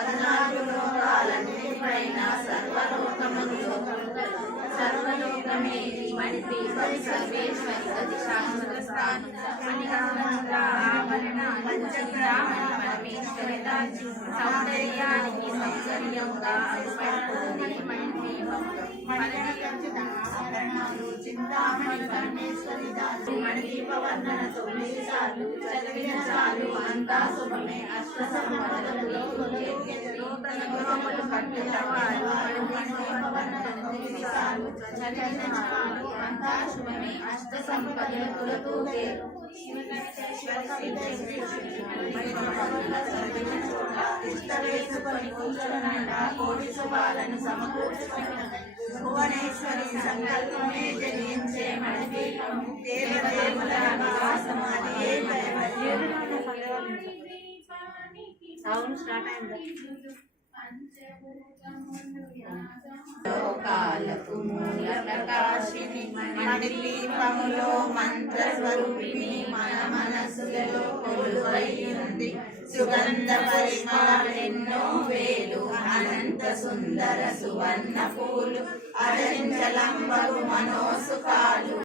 14 లోకాలన్నిటిపైన సర్వలోకమే మణిపి సర్వేశ్వరి గతి శాశ్వత స్థానం మణికంఠ ఆభరణ పంచగ్రామణి పరమేశ్వరి దాచి సౌందర్యానికి సౌందర్యంగా అగుపడుతుంది చింతామణి పరమేశ్వరి దాచి మణిదీపవర్ణన 9 సార్లు చదివిన చాలు అంతా శుభమే అష్ట సంపదలలో కట్టుటవారు మణిదీపవర్ణన 9 సార్లు చదివిన చాలు అంతా శుభమే అష్ట సంపదల తూగే వేసుకొని కూర్చొనంట కోటి శుభాలను సమకూర్చుకున్న భువనేశ్వరి సంకల్పమే జయించే మణిదీపం దేవదేవుల నివాసం అదే కైవల్యం. సౌండ్ స్టార్ట్ అయింది. లోకాలకు మూల ప్రకాశిని మణిదీపములో మంత్ర స్వరూపిణి మన మనసులలో కొలువై ఉంది. సుగంధ పరిమళాలెన్నో వేలు అనంత సుందర సువర్ణ పూలు అరించలంబగు మనోసుఖాలు